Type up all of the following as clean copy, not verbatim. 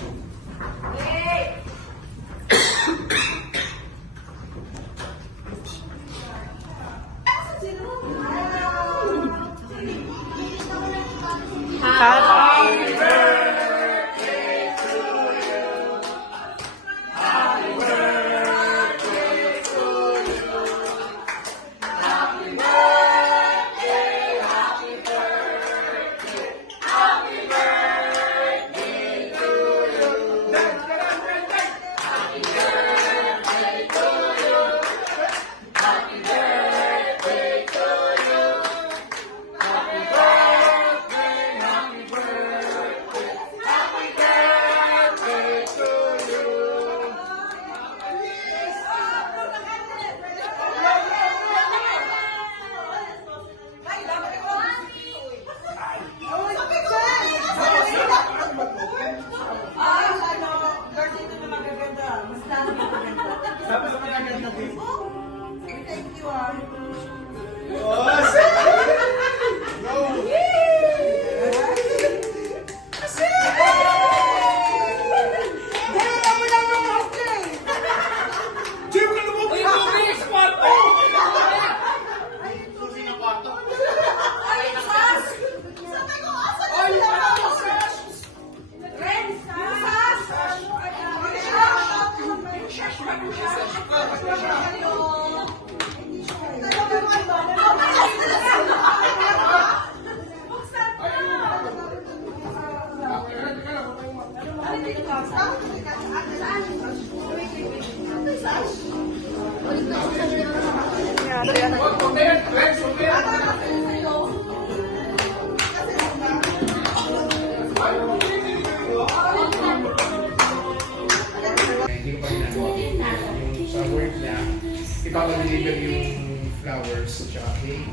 Happy Thank you, ah. Hindi ko pa ginagawa. Yung sa work niya, ipapag-deliver yung flowers at cake.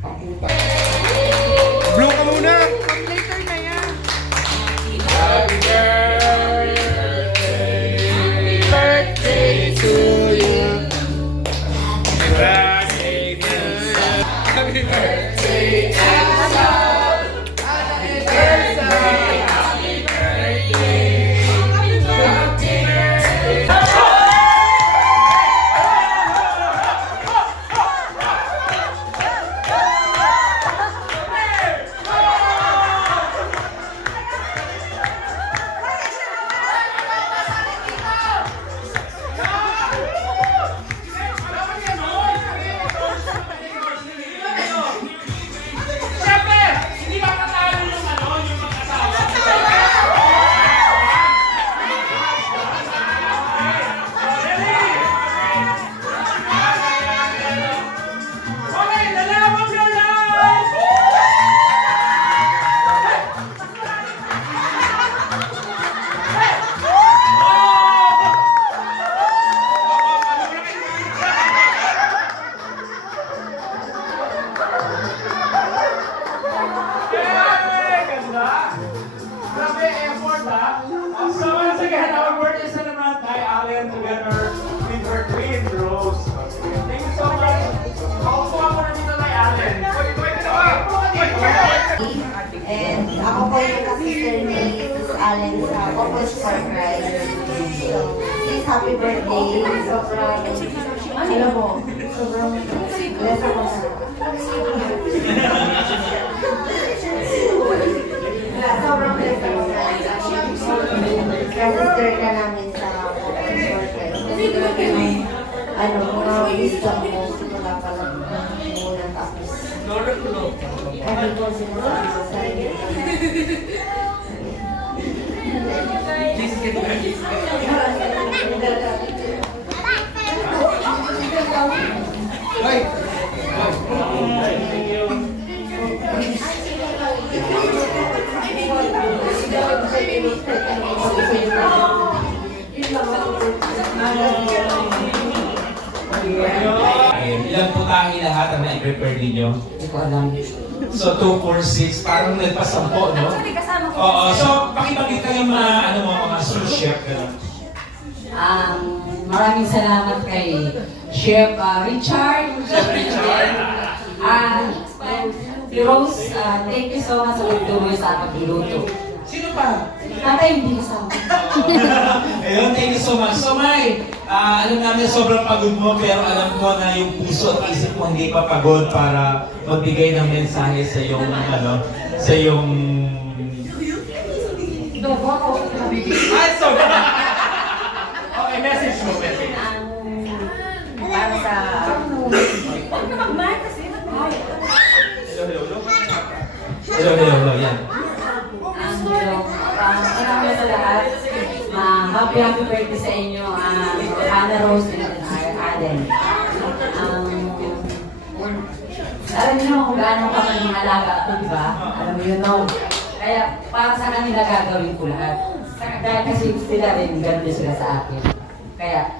Ang puta. Blow ka muna! Later na yan. Happy birthday to you. Happy birthday to you. Happy birthday, Elsa. Happy birthday. Happy birthday. Happy birthday. Together with her twin, Rose. Thank you so much. Ako mo na dito kay Allen. And ako po yung sister ni Miss Allen sa Popos Park Ride. So, please happy birthday. Sobrang, ano mo, sobrang bless ako sa sobrang bless ako sa sister ka namin sa Popos Park Ride. Kasi ano, mga wisdom mo, simula pa lang muna tapos. Kami po sinasabi sa sarili. Ilang putahe lahat ang na-prepare ninyo? Hindi ko alam. So 2, 4, 6, parang nagpasampo, no? Oo, so pakibagit kayo mga sous chef, gano'n. Maraming salamat kay Chef Richard. Rose, thank you so much sa pagtuloy sa pagluluto. Sino pa? Tatay, hindi kasama. Ayun, thank you so much. So, May, alam namin sobrang pagod mo, pero alam ko na yung puso at isip mo hindi pa pagod para magbigay ng mensahe sa iyong, sa iyong... Ito po ako. Ay, sorry! Okay, message mo, message. Para sa... Hello, yan. Marami sa lahat. Happy birthday sa inyo, Ana Rose and Allen. Alam niyo kung gaano ka ng alaga ako, di ba? Alam mo yun, no? Kaya para sa kanila gagawin ko lahat. Dahil kasi sila rin, gano'n din sila sa akin. Kaya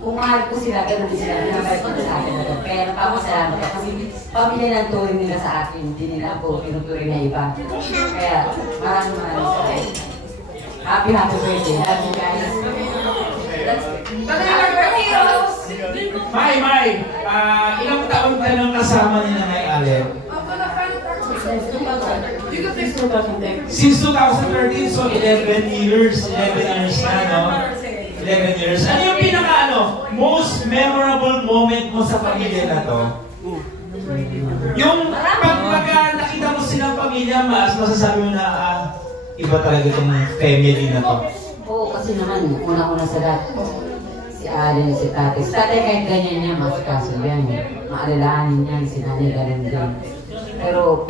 kung mahal ko sila, gano'n din sila, pinabalik ko sa akin na Kaya napapasalamat ako kasi pamilya ng turing nila sa akin, hindi nila ako tinuturing na iba. Kaya maraming salamat. Happy birthday. Love you guys. May, ilang taon ka nang kasama ni Nanay Allen? Since 2013, so 11 years na, no? 11 years. Ano yung most memorable moment mo sa pamilya na to? Yung pagka nakita mo silang pamilya, masasabi mo na, iba talaga itong family na to. Oo, kasi naman, una-una sa lahat, si Allen, si Tatay. Si Tatay kahit ganyan niya, masikaso yan. Maalalahanin niyan, si Nanay ganun din. Pero,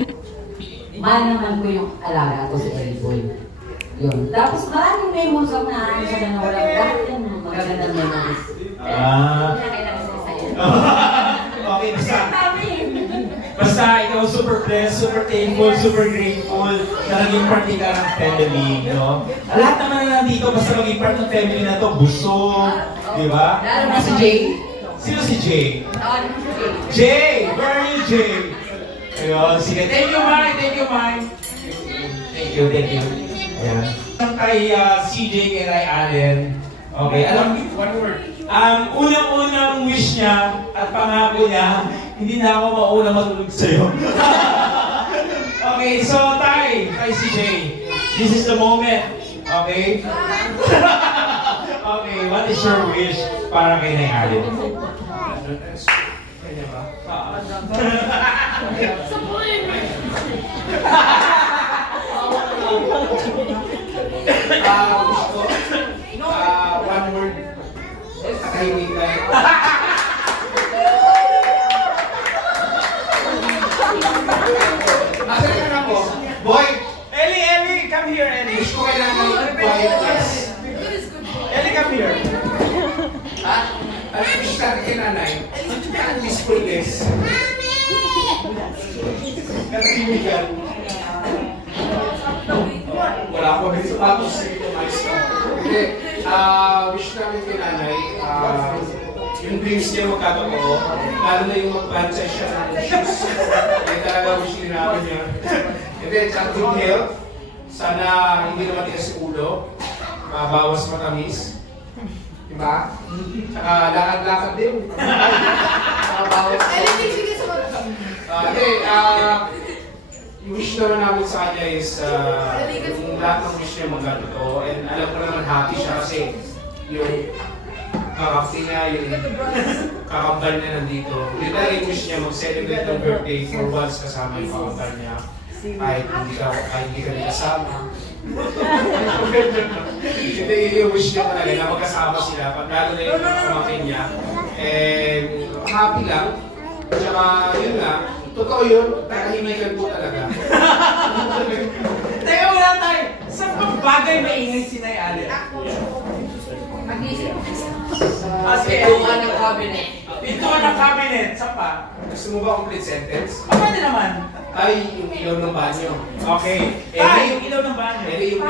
mahal naman ko yung alaga ko si Elboy. Yun. Tapos maraming memories ako na ano sa na walang lahat yan, magagandang memories. Okay, basta ikaw super blessed, super thankful, super grateful na naging part ka ng family, no? Lahat naman na nandito, basta maging part ng family na to, busog, di ba? Lalo na si Jay. Sino si Jay? Jay! Where are you, Jay? Ayun, sige. Thank you, Mike. Thank you, Mike. Thank you. Ayan. Kay CJ kay Ray Allen. Okay, one word. Unang-unang wish niya at pangako niya, hindi na ako mauna matulog sa'yo. Okay, so kay CJ, this is the moment. Okay? Okay, what is your wish para kay Ray Allen? One word. Tahimikan. Asan ka po? Boy! Ellie, come here, Ellie. Wish ko kailangan quietness. Ellie, come here. At wish natin kay nanay. Peacefulness. Katahimikan. Wala ko rin sapatos. Hindi. Wish namin kay nanay, yung dreams niya magkatotoo, lalo na yung mag-franchise siya ng shoes. Kaya talaga wish din namin yan. And then, sa good health, sana hindi na matigas si ulo, mabawas matamis. Diba? Saka lakad-lakad din. Mabawas matamis. Yung wish naman namin sa kanya is yung lahat ng wish niya magkatotoo. And alam ko naman happy siya kasi yung kakapti niya, yung kakambal niya nandito. Hindi talaga yung wish niya mag-celebrate ng birthday for once kasama yung kakambal niya. Kahit hindi ka rin kasama. Hindi yung wish niya talaga na magkasama sila. Lalo na yung pamangkin niya. And happy lang. Tsaka yun nga. Totoo yun, tahimikan po talaga. Teka muna tayo. Saan bang bagay maingay si Nay Allen? Pintuan ng cabinet. Pintuan ng cabinet. Saan pa? Gusto mo ba complete sentence? Pwede naman. Ay, yung ilaw ng banyo. Okay. Tay, yung ilaw ng banyo. Eli yung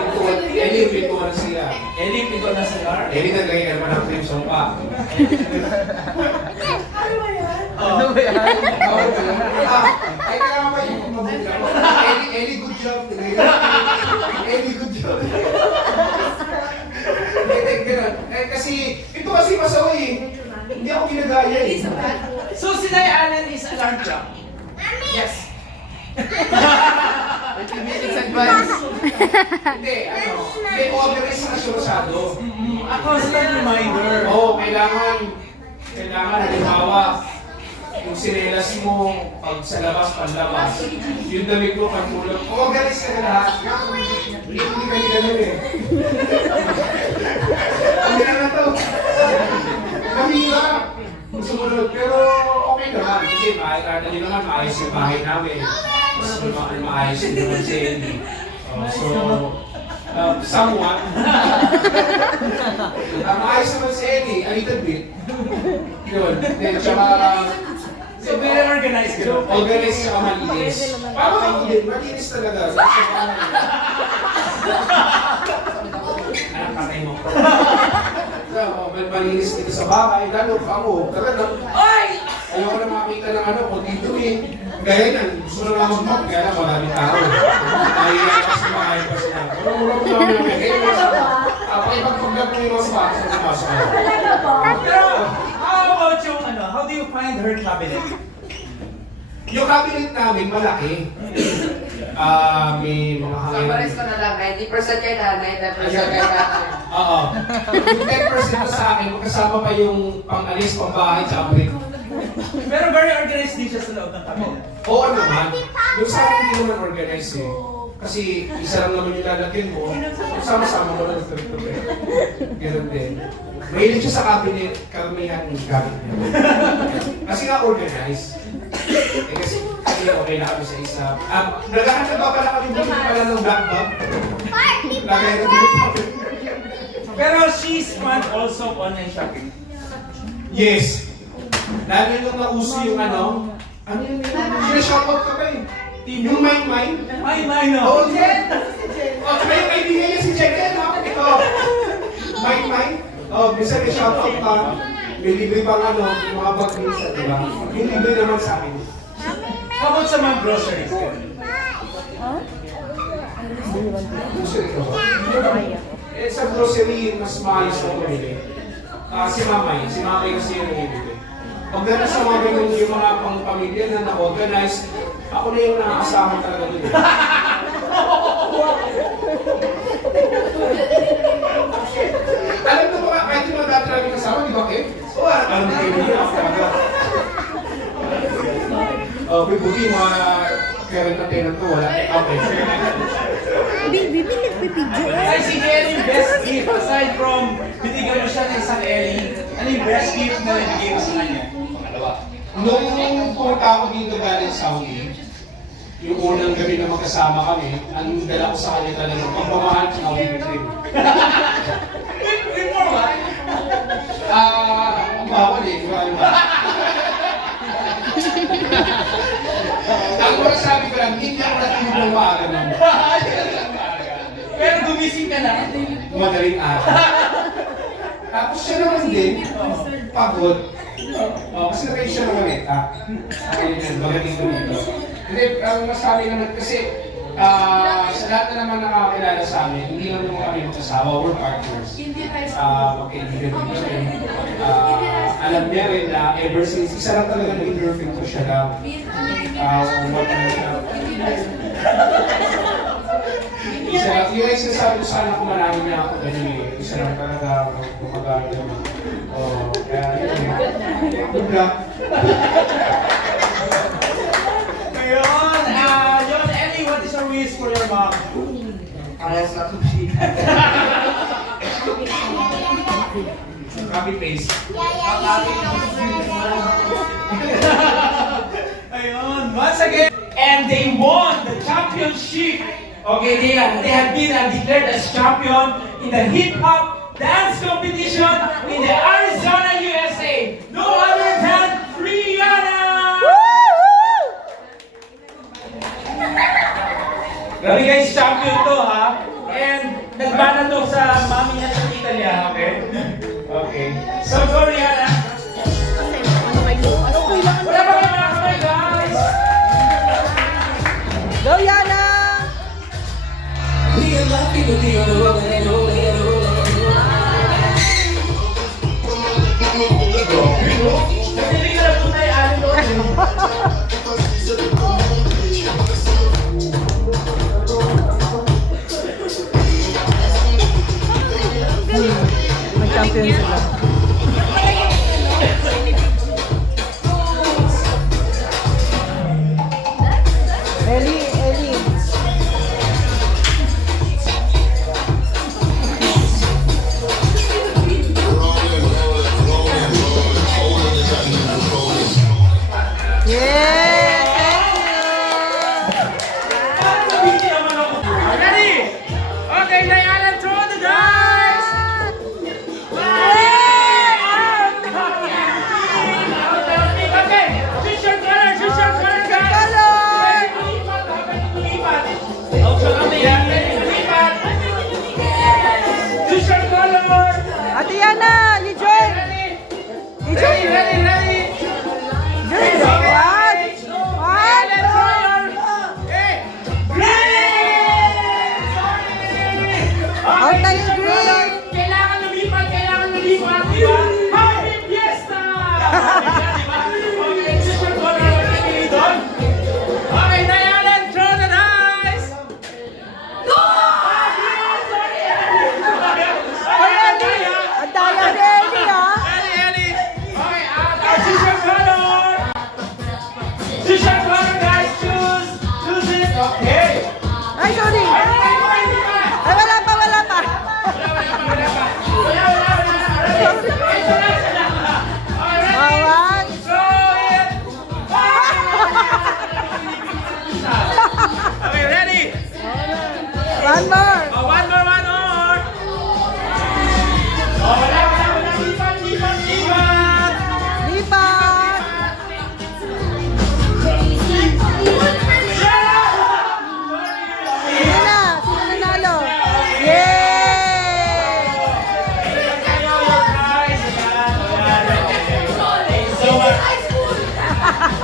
pintuan ng sila. Eli, yung pintuan ng CR. Eli naglagay ka naman ng cream sa mukha. Ano ba yan? Ay, kaya pa yung mabuti ako. Eli, good job. Eli, good job. Ganun. Kasi, ito kasi masaway eh. Hindi ako ginagaya eh. So, si Nay Allen is alarm clock. Yes. 20 minutes advance. Hindi, may organize na siya masyado. A constant reminder. Oo, kailangan halimbawa, yung sinelas mo, pag sa labas, panlabas, yung damit mo, pagtulog, organize ka na lahat. Hindi ka ganun eh. Ang ganda na to. Mahirap. Sumunod, pero okay naman. Kasi makikita nyo naman, maayos yung bahay namin. Mas maayos yung naman si Andy. So, somewhat. Maayos naman si Andy, a little bit. Yun. Then, tsaka, So, very organized ka. organize siya malinis. Parang ako din, malinis talaga. Anak patay mo. Malinis dito sa bahay, lalo ako. Talaga, ay! Ayoko na makakita ng ano, kung dito eh. Gaya yan, gusto na lang mag-mop, kaya lang maraming tao. Nahiya kasi makain pa sila. Wala ko naman yung kaya. Pakipag-pag-vlog ko yung mga sapatos na pumasok ko. Pero, how about yung ano? How do you find her cabinet? Yung cabinet namin, malaki. May mga hangin. Summaries ko na lang, 90% kay nanay, 10% kay tatay. Oo. Yung 10% sa akin, magkasama pa yung pang-alis, pang-bahay, tsaka break. Pero very organized din siya sa loob ng cabinet. Oo naman. Yung sa akin hindi naman organized eh. Kasi isa lang naman yung lalagyan mo, sama-sama mo lang sa ito eh. Ganun din. Mahilig siya sa cabinet, karamihan yung cabinet. Kasi nga organized. Eh kasi okay na kami sa isa. Naghahanap ba pala kami bumili pala ng black bag? Lagay na dito kami. Pero she's fond also of online shopping. Yes. Lalo nung nauso yung ano yun? Sinashoutout ka ba eh? Yung Mine. Ay, no. Oh, Jen! Oh, may kaibigan niya si Jen, no? Ito. Mine. Oh, minsan may shoutout ka. May libre pang ano, yung mga bag minsan, di ba? Yung libre naman sa akin. How about sa mga groceries? Grocery ka ba? Eh, sa grocery, mas maayos na pumili. Si Mamay kasi yung nilibili. Pag gano'n sa mga ganun yung mga pang-pamilya na na-organize, ako na yung nakakasama talaga dito. Alam mo ba, kahit yung mga dati namin kasama, di ba, Kev? Oo, alam mo kayo niya ako talaga. Buti mga current na tenant ko, wala. Okay. Ay, si Ellie, best gift aside from binigyan mo siya ng isang Ellie. Ano yung best gift na nabigay mo sa kanya? Nung pumunta ako dito galing Saudi, yung unang gabi na magkasama kami, ang dala ko sa kanya talaga, pagmamahal sa whipped cream. Ang bawal eh, maraming ba? Ang mga sabi ko lang, hindi ako natulog ng maaga naman. Pero gumising ka na. Madaling araw. Tapos siya naman din, pagod. Kasi nakain siya ng maleta. Ayun, magaling ko dito. Hindi, ang masabi naman kasi, sa lahat na naman nakakilala sa amin, hindi lang naman kami magkasawa, we're partners. Magkaibigan din kami. Alam niya rin na ever since, isa lang talaga naging girlfriend ko siya lang. What na siya. Yung ex na sabi ko sana kung manawin niya ako ganun eh. Isa lang talaga gumagano. Kaya yun eh. Good luck. Ngayon, John Ellie, what is your wish for your mom? Ayos na sushi. Copy paste. Ayun, once again, and they won the championship. Okay, they have been declared as champion in the hip hop dance competition in the Arizona, USA. No other than Rihanna. Grabe guys, champion to ha. And nagbana to sa mami niya sa Italia, okay? Okay. So go Rihanna. Wala ba kayo mga kamay guys? Go, Yana! Nagdilig ka na po tayo, ano doon? Nandito yun sila. Ellie, Ellie. Yeah! Hindi naman ako. Ready? Okay, Diana, throw the dice! Okay, choose your color, guys! Choose your color! Ate Yana, you join! You join! Ready? Join! What? Out na yung green! Kailangan lumipat, di ba? Happy Fiesta! Okay, choose your color, wala kayo doon. Okay, Diana, throw the dice! Ang daya ni Ellie, ah! Ellie! Okay, choose your color! Choose your color, guys! Choose it! Okay! Ay, sorry! Ay, wala pa! Bawat! Okay, ready? One more! Oh, one more! Oh, wala. Lipat! Lipat! Sino na? Sino nanalo? Yay!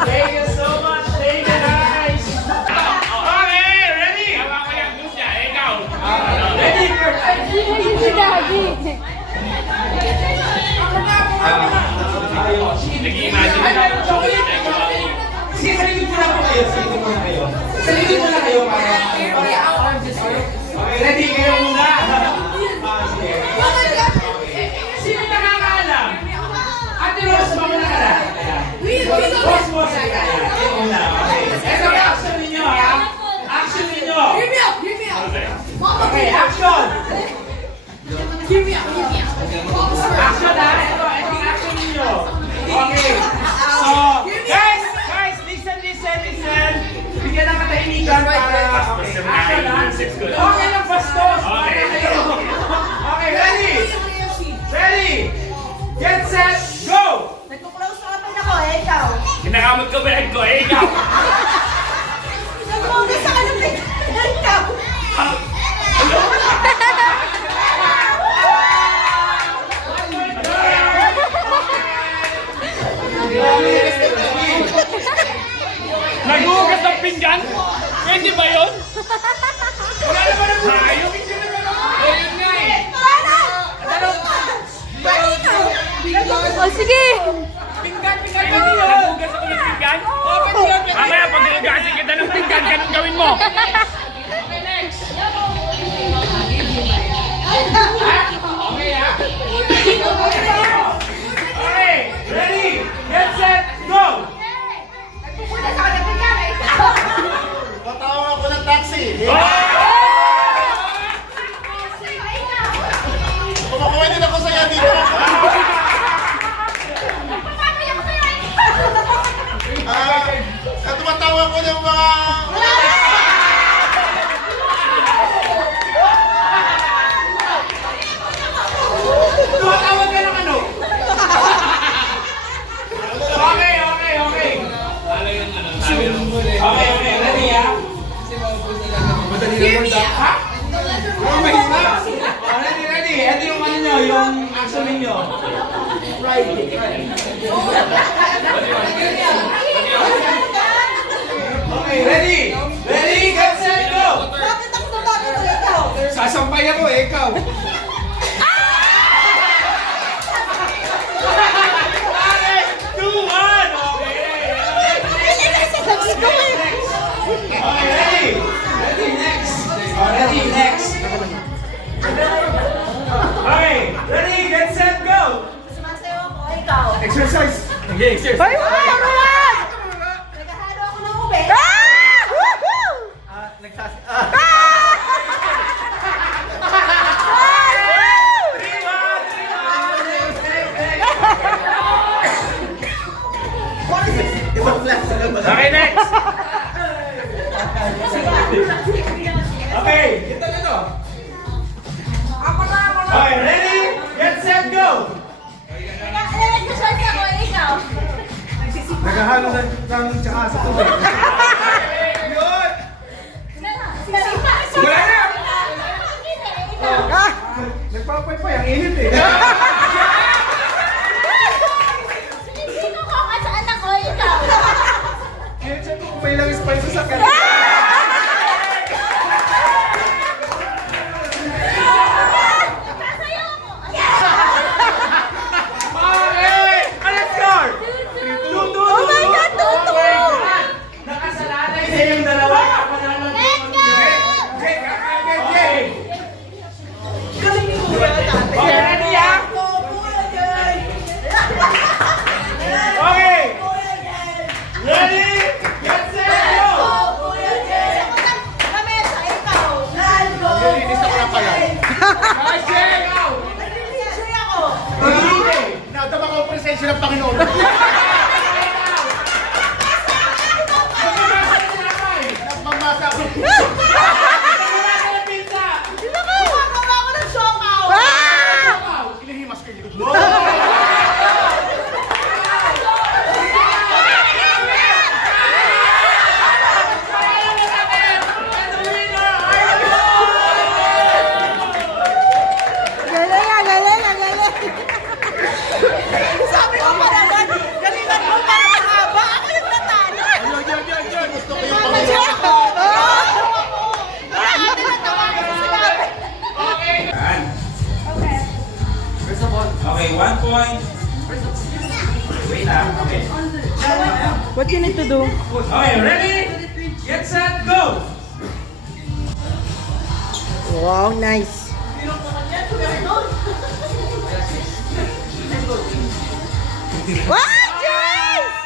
Thank you so much. Thank you, guys. Okay, ready? Ready? Sige, saligid muna po kayo. Saligid muna kayo para... Okay, ready kayo muna. Sino nakakaalam? Ate Rose, mamuna ka na. Boss, sige. Una, okay. Ito ang action ninyo, ha? Action ninyo. Okay, action. Action, ha? Ito ang action ninyo. Okay. So, guys, listen. Bigyan ng katahimikan para... Okay, action, ha? Okay lang, bastos. Okay, ready? Get set, go! Nagko-close open ako ikaw. Kinakamot ko ba ko? Ikaw! Nag-focus ako ng ikaw. Naghugas ng pinggan? Pwede ba yun? Wala naman ang hayop! Ayun nga eh! O, sige! Pinggan ba yun? Naghugas ako ng pinggan? Mamaya pag naghugasin kita ng pinggan, ganun gawin mo! Okay, ready? Get set, go! Tatawag ako ng taxi. Kumakuha din ako sa'yo dito. Tumatawag ko ng mga... Tumatawag ka ng ano? Okay. Okay, ready, ha? Ha? Ready. Ito yung ano nyo, yung action ninyo. Okay, ready, get set, go! Bakit ako tumatawag ng ikaw? Sasampay ako ikaw. Okay, 2, 1, okay. Okay, ready, next. Okay, ready, get set, Exercise! Nag-exercise. Ay, turuan! Naghahalo ako ng ube. Ah! Woohoo! Okay, next. Okay. Okay, ready? Get set, go! Naghahalo ng tsaka sa tubig. Wala na. Ah! Nagpapay-pay, ang init eh. Kaya siya kung may lang spices sa kanya. Okay! Let's start! Oh my God, tutu! Nakasalalay sa yung dalawa. Kapanalo ng Okay. Okay, ready ah? Okay. Ready? Get set, go! Nilinis ako lang pala. Nadama ko ang presensya ng Panginoon. Nagmamasa ako. Ah! Hinihimas kayo. Galing, ah, galing, ah, galing. Sabi ko pa naman, galingan mo para mahaba. Ako yung natalo. Gusto ko yung Mama Panginoon. siya. Oh! Ate, natawa ko sa sinabi. Okay, 1 point. Wait lang, okay. What you need to do? Okay, ready? Get set, go! Wow, nice. Wow, Joyce!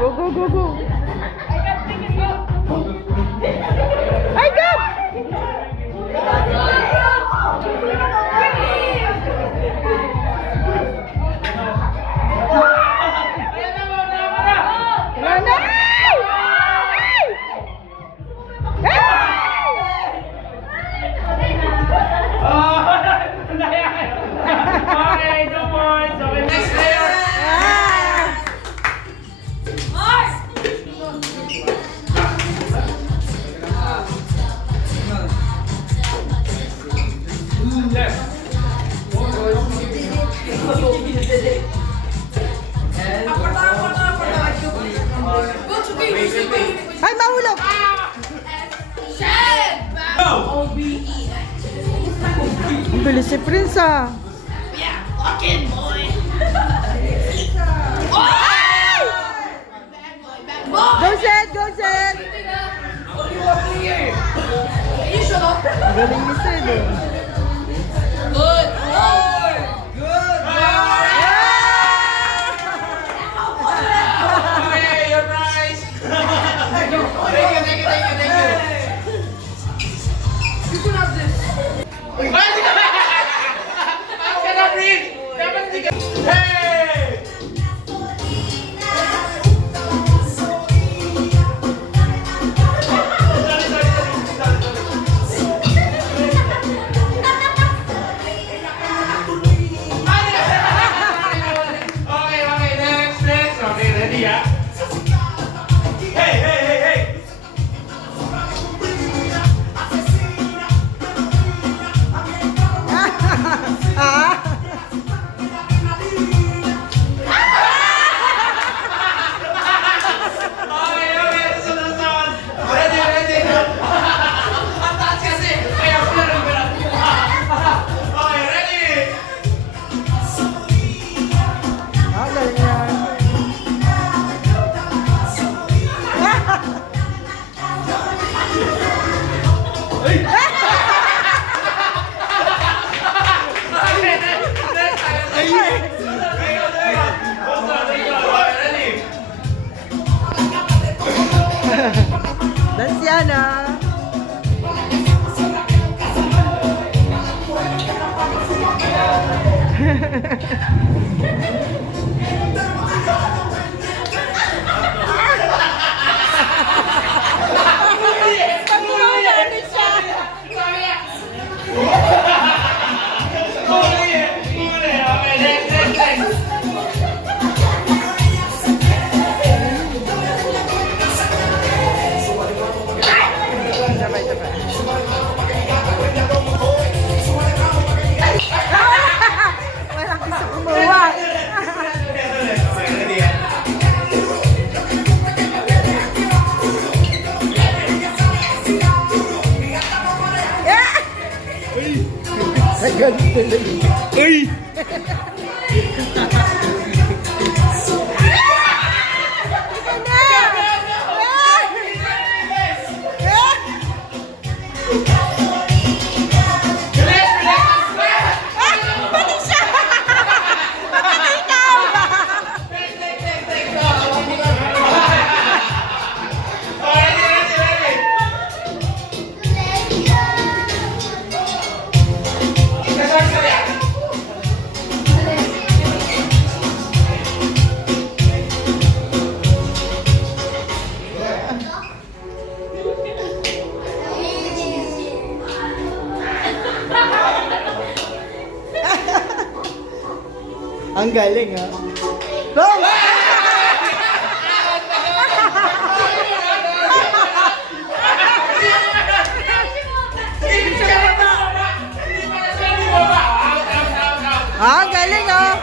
Go, go, go, go. I got! Wala na! Ay! Ay! Okay, 2 points. Okay, next player. Ah! Left. Ay, mahulog! Go! Ang bilis si Prince, ah. Go, Zed! Go, Zed! Ang galing ni Zed, eh. Okay, you're nice! Hey! Okay, next. Okay, ready ah? Hey! yan, ah. Walang gusto kumuha. Ang galing, ah. Go! Ah, galing, ah.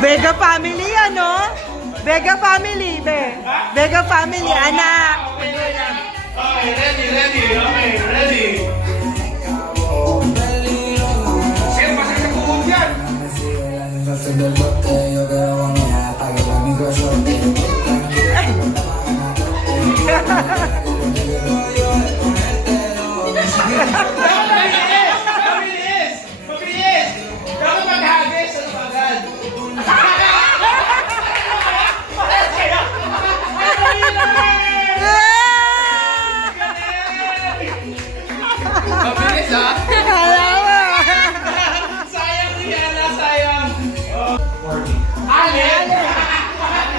Vega family, ano? Vega family, be. Vega family, anak. Okay, ready. Okay, ready. Sir, pasok sa puhod yan. Mabilis! Dapat maghagis sa agad. Mabilis ha? Sayang Rihanna, sayang. Allen!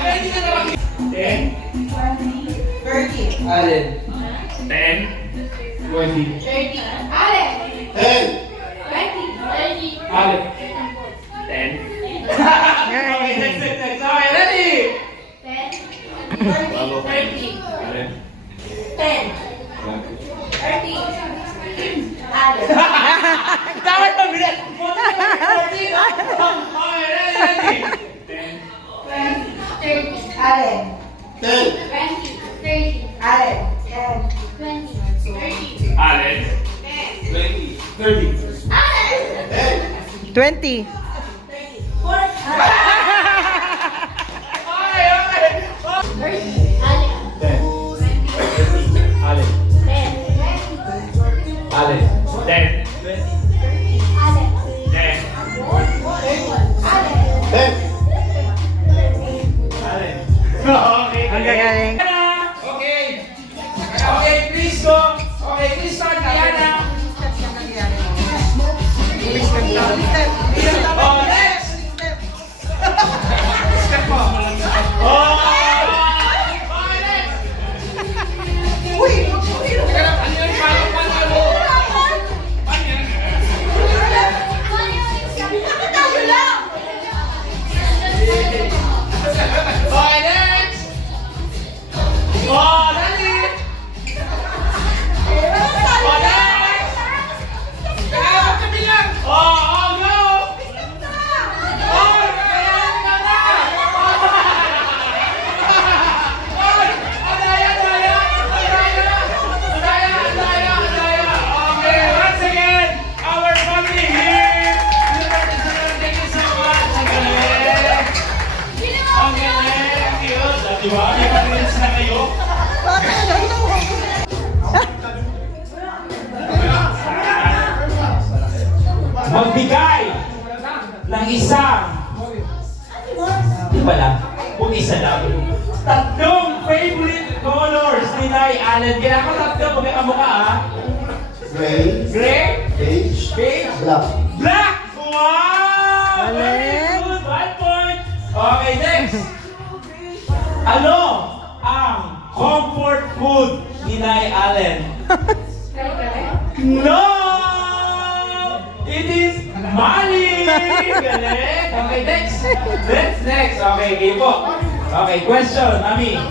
Ready ka na lang. 10. 30. Allen. 10. 20. 30. Allen. 10. 20. 30. Allen. 10. Okay, next. Okay, ready? 10. 30. Allen. 10. 30. Allen. Dapat mabilis. 40. Okay, ready? 10. 30. Allen. 10. 20. 30. Allen. 10. 20. 30. Allen. 20. 30. 20. Allen. 10. Allen. 10. 10. 10. Okay. Ang gagaling. Okay. Okay, please go. Okay, please start, Diana. Oh, next. Step po. Oh. Okay, next. Uy. Teka lang, ano yung palo? Ano yan? Okay, next. Oh, dali. Oh, next. Teka, magkabilang. Oh, go. Oh, kaya ka na. Okay, once again, our family here. Thank you so much. Ang galing. Ang galing. Cute. Diba? May pag-rinse na kayo. Magbigay ng isang di pala, kung isa lang. Tatlong favorite colors nila Nay Allen. Kailangan ko tatlo magkakamukha ah. Gray. Gray, Beige. beige, Black. black! Wow! Very Allen. good! 1 point! Okay, next! Ano ang comfort food ni Nay Allen? No! It is Mali! Galing! Okay, next! Next! Okay, game po. Okay, question, Mami.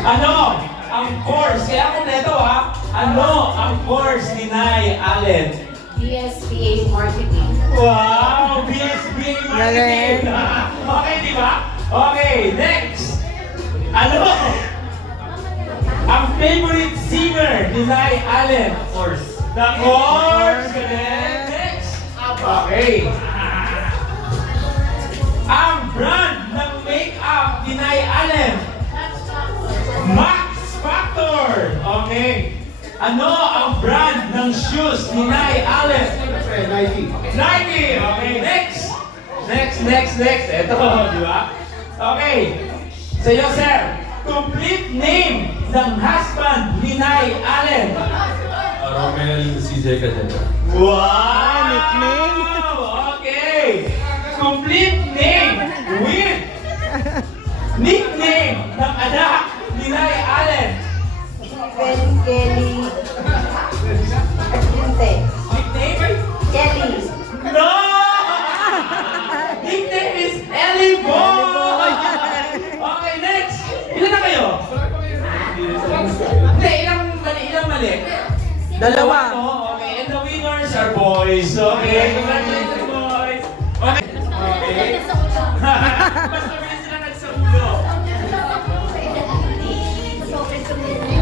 Ano ang course? Kaya kompleto ha? Ano ang course ni Nay Allen? DSPA Marketing. Wow! BSBA Marketing! Okay, di ba? Okay, next! Ano ang favorite singer ni Nay Allen? Course. The Course! Galing! Next! Okay. Ang brand ng make-up ni Nay Allen? Max Factor! Okay. Ano ang brand ng shoes ni Nay Allen? Nike. Nike! Okay, next! Next! Ito, di ba? Okay. Sa iyo, sir. Complete name ng husband ni Nay Allen. Romel CJ Cadena. Wow! nickname. Okay. Complete name with nickname ng anak ni Nay Allen. Steven Kelly. Hindi. Nickname? Kelly. No! Nickname is Ellie Boy! Okay, next! Ilan na kayo? Hindi, ilang mali? Dalawa. No? Okay, and the winners are boys. Okay, congratulations boys! Okay. Mas mabilis sila nagsaulo.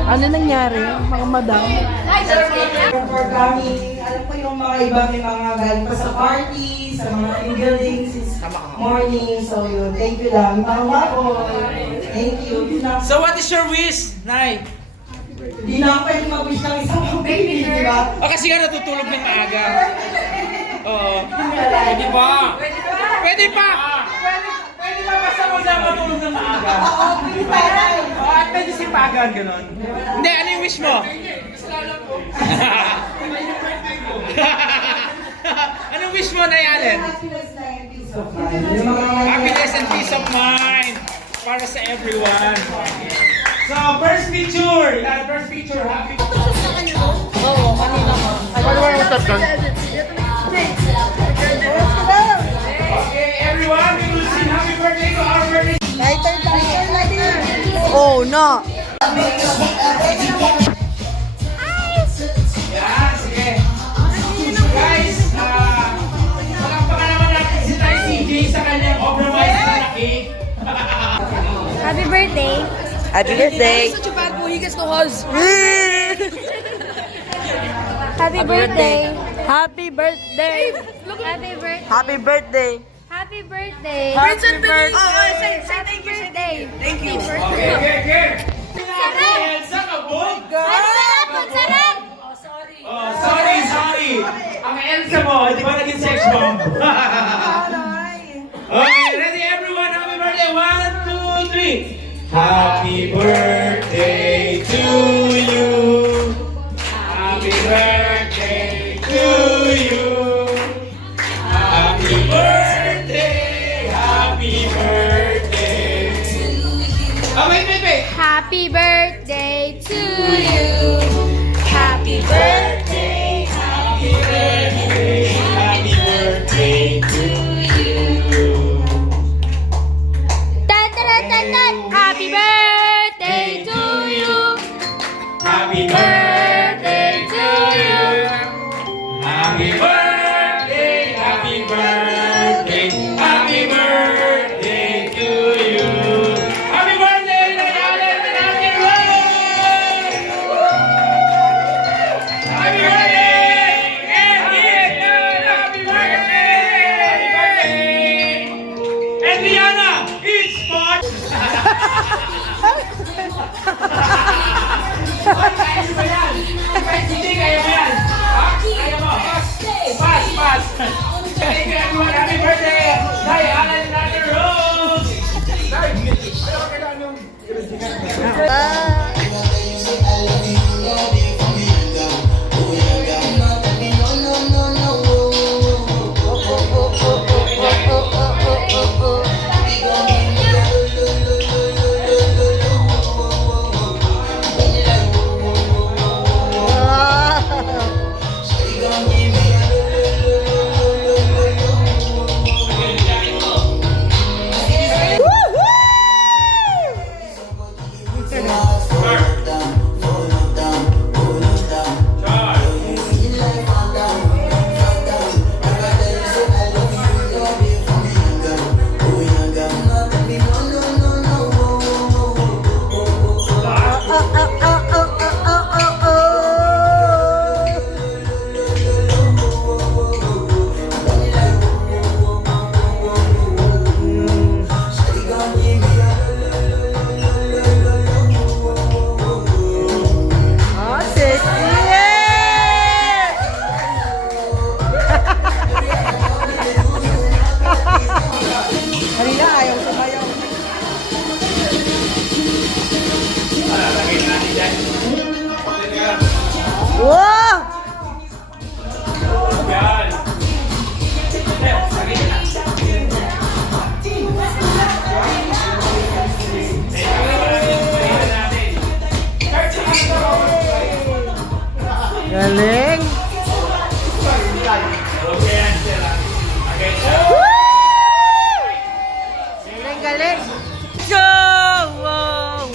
Ano nangyari, mga madam? For kami, alam ko yung mga iba may mga galing pa sa party, sa mga team building since morning. So yun, thank you lang. Mga baboy. Thank you. So what is your wish, Nay? Hindi na ako pwede mag-wish ng isang baby, di ba? O kasi nga natutulog ng maaga. Oo. Pwede ba? Pwede pa! Pwede ba basta mo na matulog ng maaga? Oo, pwede tayo. Oo, at pwede sipagan, gano'n. Hindi, ano yung wish mo? Anong wish mo, Nay Allen? Happiness na yung peace of mind. Yung mga Happiness and peace of mind para sa everyone. So, first picture! First picture, happy Okay, everyone, we will sing happy birthday to our birthday. Oh, no. Yan, sige. Guys, palakpakan naman natin si Tay CJ sa kanyang overwise na cake. Happy birthday! Happy birthday. Such a bad boy, he gets no hugs. Happy birthday! Happy birthday. Happy birthday! Happy birthday. Happy birthday! Happy birthday. Say thank you, say birthday! Thank you! Okay. Elsa, kabog! Ang sarap! Oh, sorry. Ang Elsa mo, di ba naging sex bomb? Okay, ready everyone? Happy birthday! 1, 2, 3. Happy birthday to you. Happy birthday to you. Happy birthday. Happy birthday. Oh, wait. Happy birthday to you! Happy birthday! Happy birthday. Happy birthday to you. Tan, tan, tan, tan. Happy birthday to you! Happy birthday to you. Happy birthday, happy birthday, happy birthday to you. Happy birthday, Nay Allen and Happy Rose! Happy birthday! Happy birthday! And Rihanna, it's March! Kaya mo yan! Hindi, kaya mo yan! Ha? Kaya mo! Pass! Thank you everyone! Happy birthday! Nay Allen and Happy Rose! Bye. Wow! Galing! Galing, galing! Go! Wow, wow.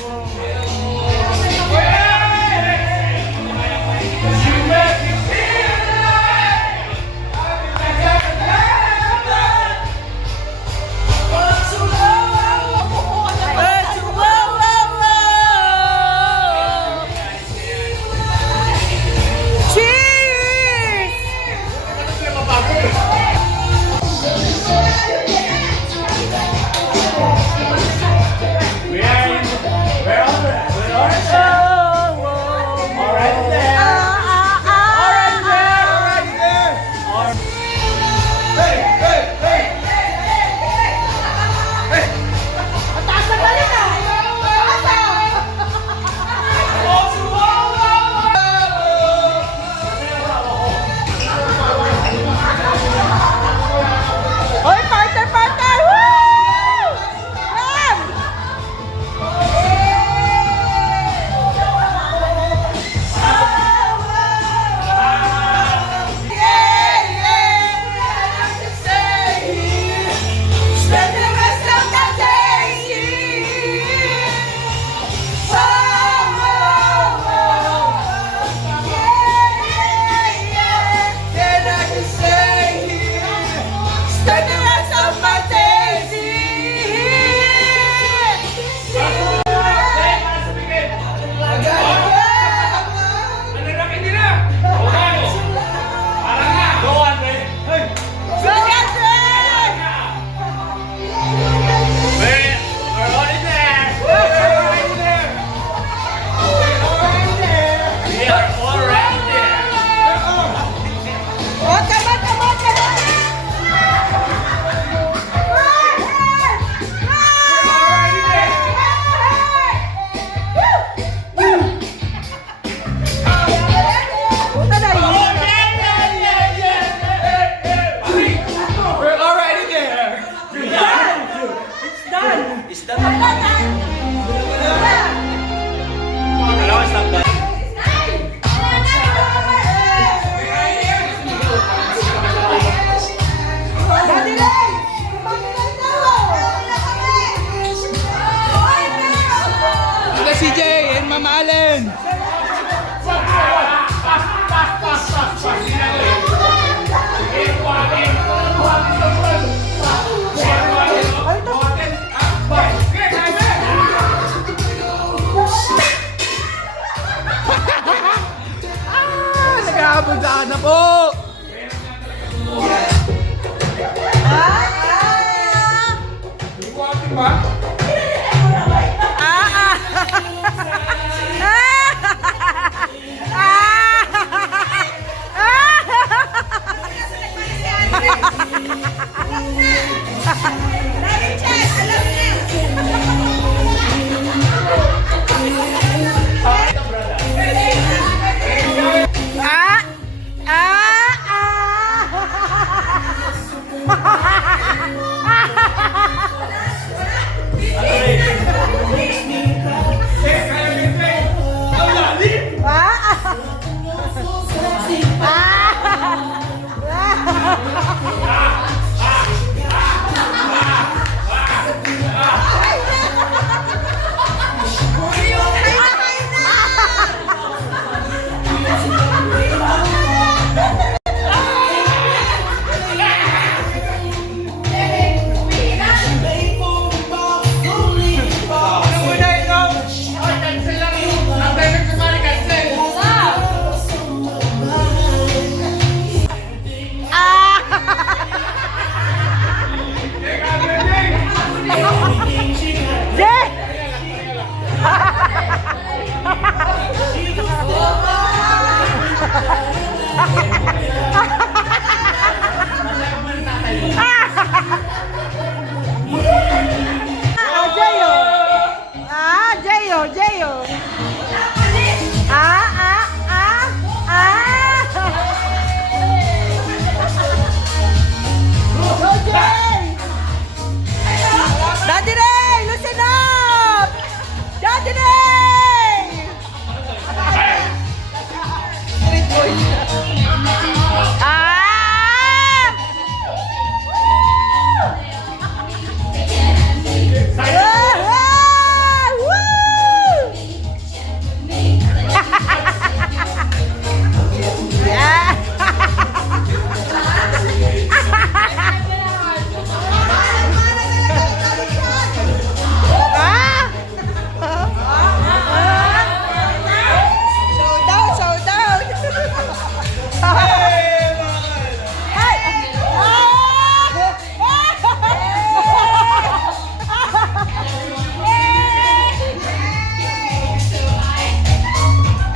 Oy, partner, partner! Woo! Ram! Spend the rest of my days CJ and Mama Allen. Nag-aabot na po. Ah!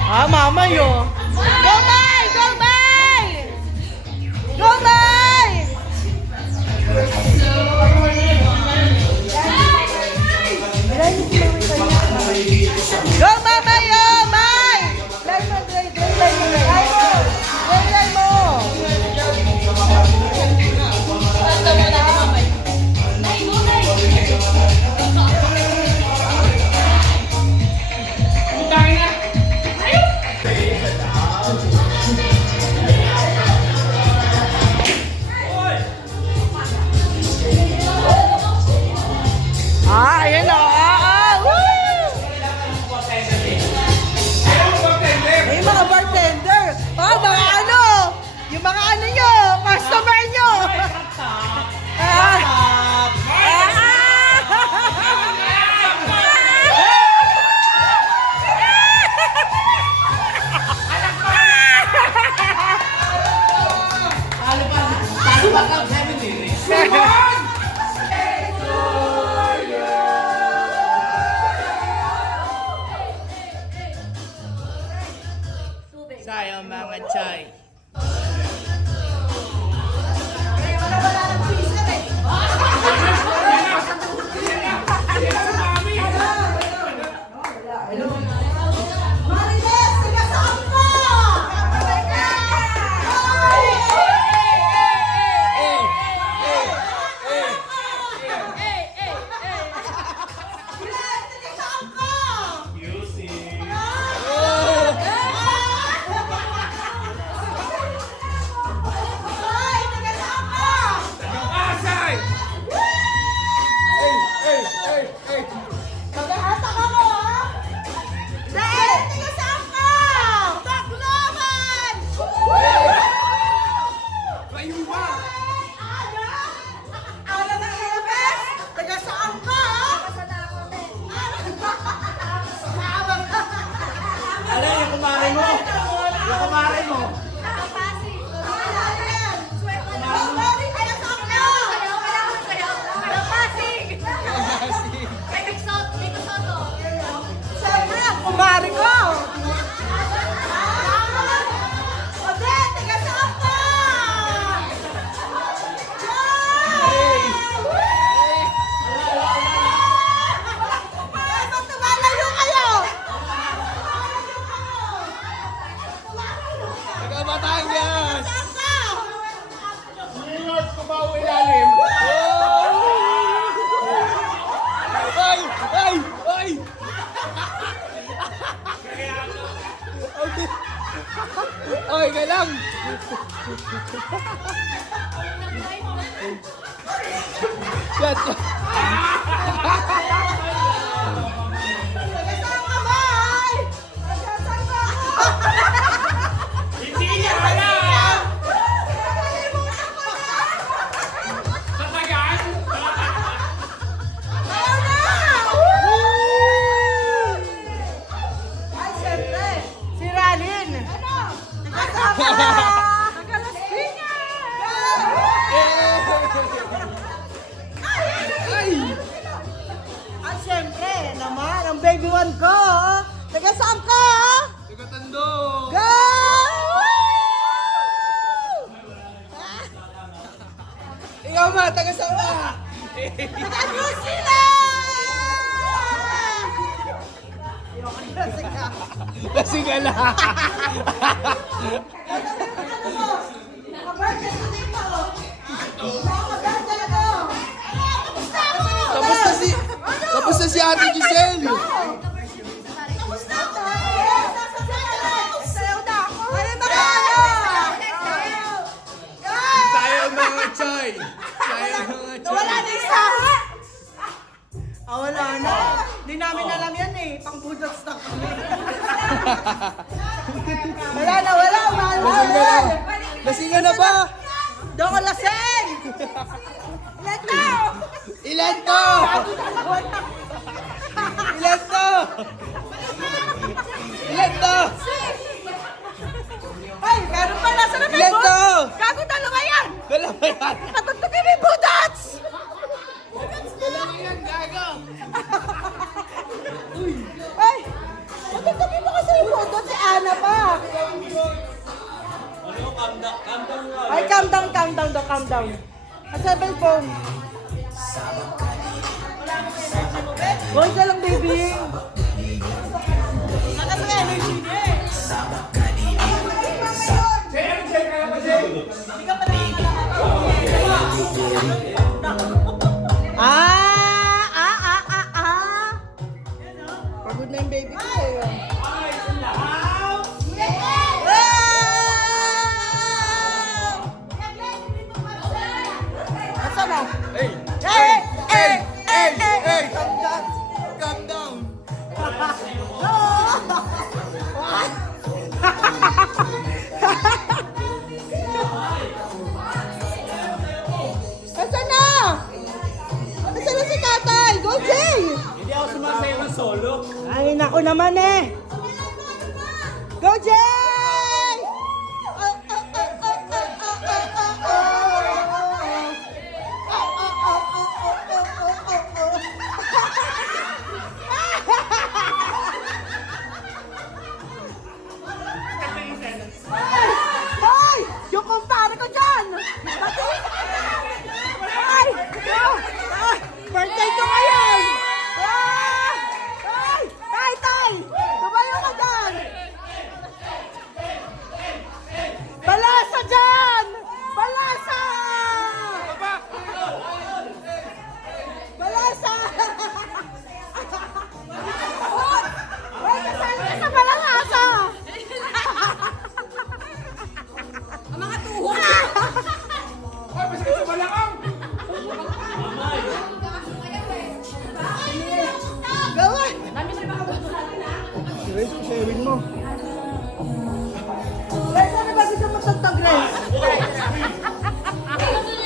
Ah, mamay oh. Go, May! Go, May! Go, May! Go, mamay oh! May! Lay mo, lay mo! Ah, ayan o. Woo! May mga bartender. Oh, mga ano. Yung mga ano nyo. Customer nyo. Sayang mga chay. Marites, taga saan ka? Tagahata ka mo, ha? Dahil, taga saan ka? Tacloban! Ana ng Ilves? Taga saan ka, ha? Ano yung kumaray mo? Yung kumaray mo? Siyempre, ang kumari ko! Odette, taga saan ka? Ay, ba't tumalayo kayo? Taga Batangas! Saan ka? New York, Cubao, ilalim. Ay! Ay! Ay! Okay. Okay ka lang. Yan. Taga saan ka, May? Taga saan ka? Hindi niya alam! Katagan? Ayaw na! Ay, siyempre, si Ralin. Ano? Taga saan ka? Taga Las Piñas! Ay, siyempre, naman, ang baby one ko. Taga saan ka? Taga Tando. Go! Ikaw ma, taga saan ka? Taga New Zealand! Lasing ka lang. Ano mo? Naka-birthday sa dito. Naka-birthday ako. Kamusta ako? Tapos na si Ate Giselle. Kamusta ako? Sasayaw na ako. Ano ba kayo? Sayang mga chay. Sayang mga chay. Nawala na isa. Ah, wala na. Hindi namin alam yan eh. Pang-budget stock kami. Wala na, wala. Lasing ka na. Lasing ka na ba? Doon ko lasing! Ilan to? Ilan to? Ilan to? Ilan to? Ay, meron pala. Saan na may Ilan to? Gago, dalawa yan. Dalawa yan. Patugtugin mo yung budots. Dalawa yan, gago. Ay, patugtugin mo kasi yung budots si Ana pa. Ay, calm down daw, calm down. Asa ba yung phone? Huwag ka lang, baby. Nakas ang energy niya eh. Jay, ano Jay? Kaya ba Jay? Hindi ka pa Pagod na yung baby ko eh. Asa na? Hey! Calm down! Asa na? Asa na si tatay? Go, Jay! Hindi ako sumasayo ng solo. Ay, naku naman eh! Go, Jay! Hoy! Yung kumpare ko dyan! Ay! Birthday ko ngayon! Tay! Tumayo ka dyan! Balasa dyan! Balasa! Balasa! Hoy, kasali ka sa balasa! Ang mga tuhod! Ay, basta sa malakang! Gawin! Grace, sharing mo. Grace, ano ba gusto mo tagtag, Grace?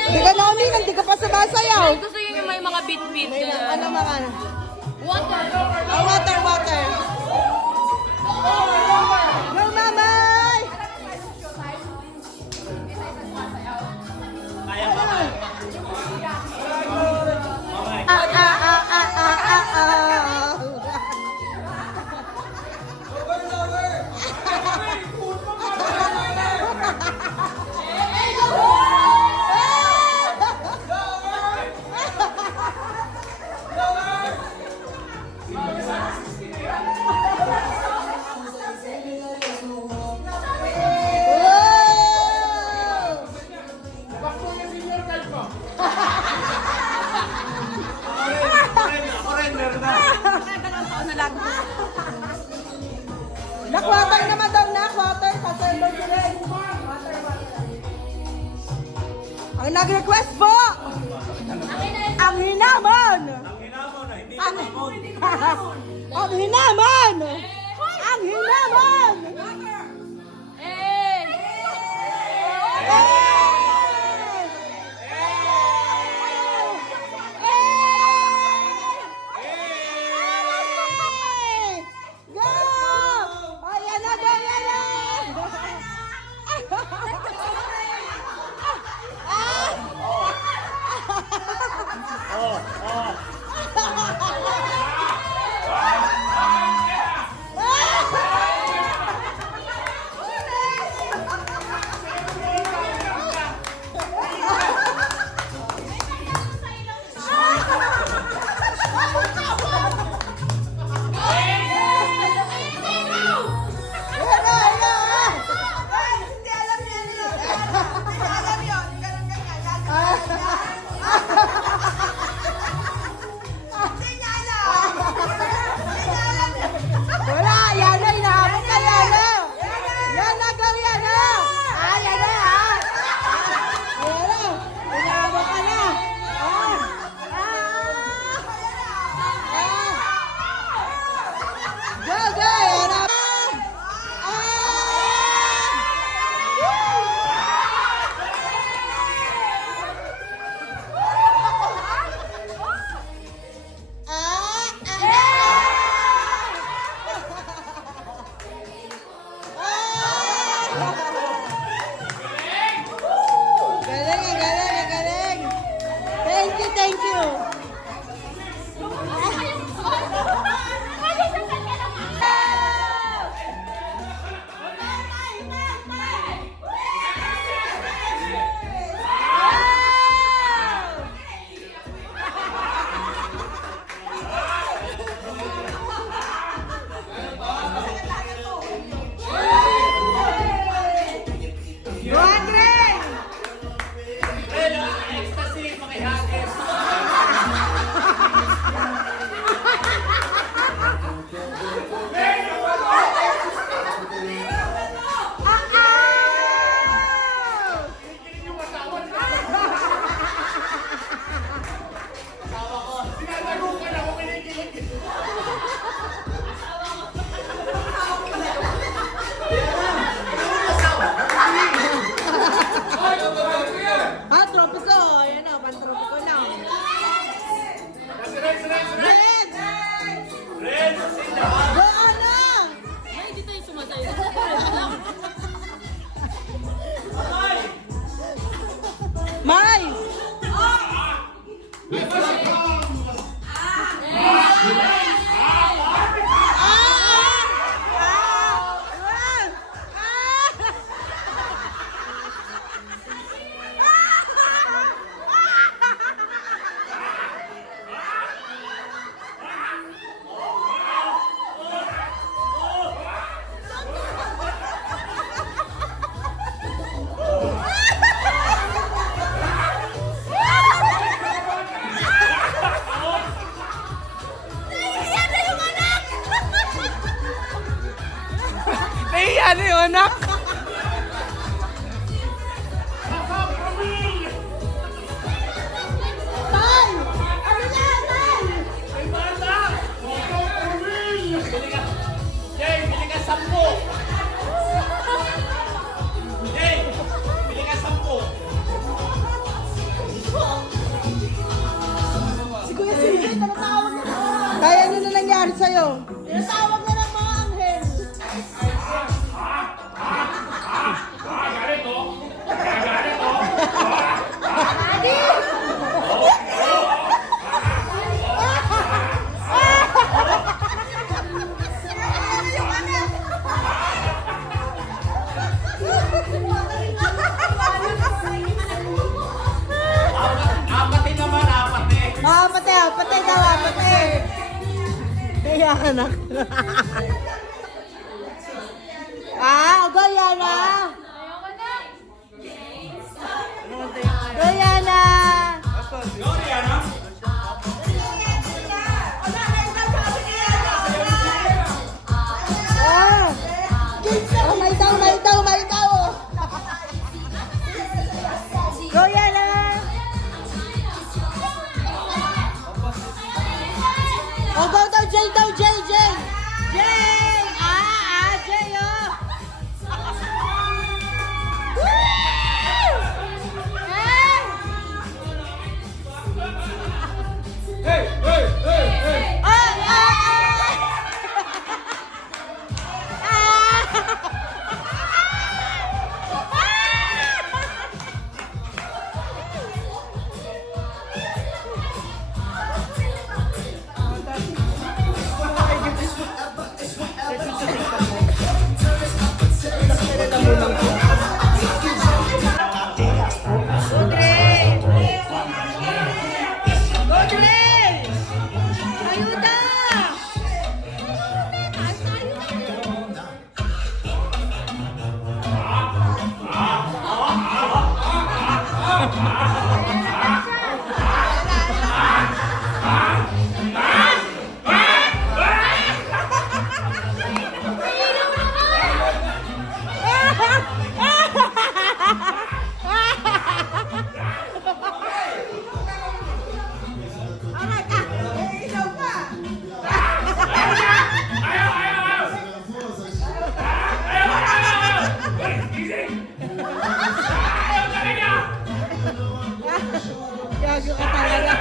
Hindi ka na uminom, hindi ka pa sumasayaw. Gusto yun yung may mga bit-bit. Ano mga? Water. Oh, water. Go, mamay! Bakto yung senior card mo. Nak-water naman daw, nak-water. Pasendo ko rin. Ang nag-request po! Ang hinaman! Ang hinaman! Ang hinaman! Eh! Go! Ayan na, go, ayan na! Wala, yan na, hinahabol ka, yan na! Yan na, go, yan na! Yan na, Ayan na, hinahabol ka na! Go, go, yan na! Galing. Thank you. Ano yun, anak? Tay! Ano na, Tay? Jay, bili ka 10. Jay, bili ka 10. Si Kuya Silvio, tinatawag na. Tay, ano na nangyari sa'yo? Tinatawag na ng mga anghel. Apatin naman, apatin. Apate daw, apate. Kaya anak. Goyana. Goyana. May daw. Goyana. Oh, go daw, Jay. Jay! Jay, oh! Gago ka talaga.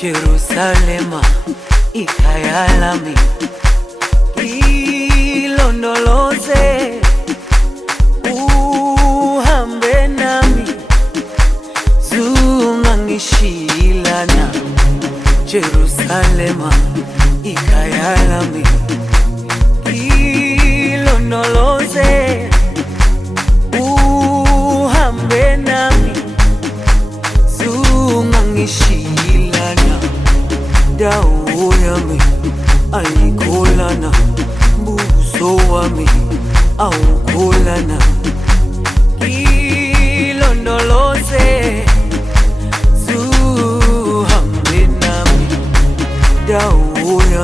Jerusalema ikhaya lami, ilondoloze uhambe nami, zungangishilana. Jerusalema ikhaya lami, ilondoloze uhambe nami, zungangishilana. Dawo yami ayikholana, buso wami awukholana.